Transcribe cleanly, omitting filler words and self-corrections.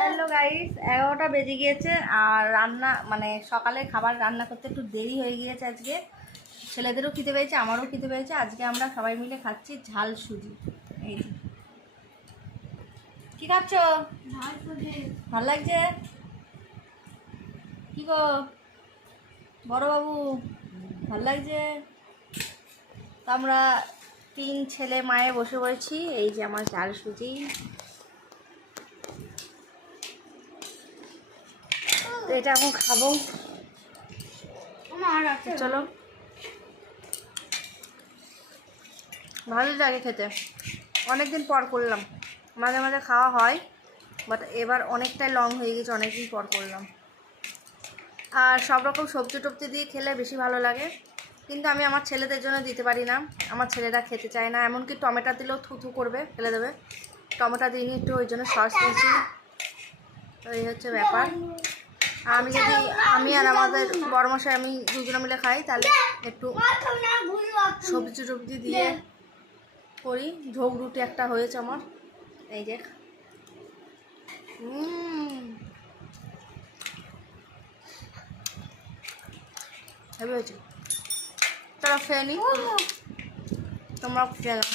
Hello guys, 11টা বেজে গিয়েছে আর রান্না মানে সকালে খাবার রান্না করতে একটু দেরি হয়ে গিয়েছে আজকে। ছেলেদেরও খিদে পেয়েছে, আমারও খিদে পেয়েছে। আজকে আমরা সবাই মিলে খাচ্ছি ঝাল সুজি। এই যে কি খাচ্ছ? ভাল লাগছে? কি গো বড় বাবু, ভাল লাগছে? তো আমরা 3 ছেলে মায়ে বসে পড়েছি। এই যে আমার ঝাল সুজি, তো এটা এখন খাবো। চলো, ভালোই লাগে খেতে। অনেকদিন পর করলাম, মাঝে মাঝে খাওয়া হয় বাট এবার অনেকটাই লং হয়ে গেছে, অনেকদিন পর করলাম। আর সব রকম সবজি টবজি দিয়ে খেলে বেশি ভালো লাগে, কিন্তু আমি আমার ছেলেদের জন্য দিতে পারি না। আমার ছেলেরা খেতে চায় না, এমনকি টমেটো দিলেও থুথু করবে, ফেলে দেবে। টমেটো দিইনি একটু, ওই জন্য সস দিয়েছি। তো এই হচ্ছে ব্যাপার। আমি আর আমাদের বড়মশাই আমি দুজনে মিলে খাই, তাহলে একটু সবজি টবজি দিয়ে করি। ঝোগ রুটি একটা হয়েছে আমার, এই যে হেভি হয়েছে। চলো খেয়ে নি, তোমরাও খেয়ে নাও।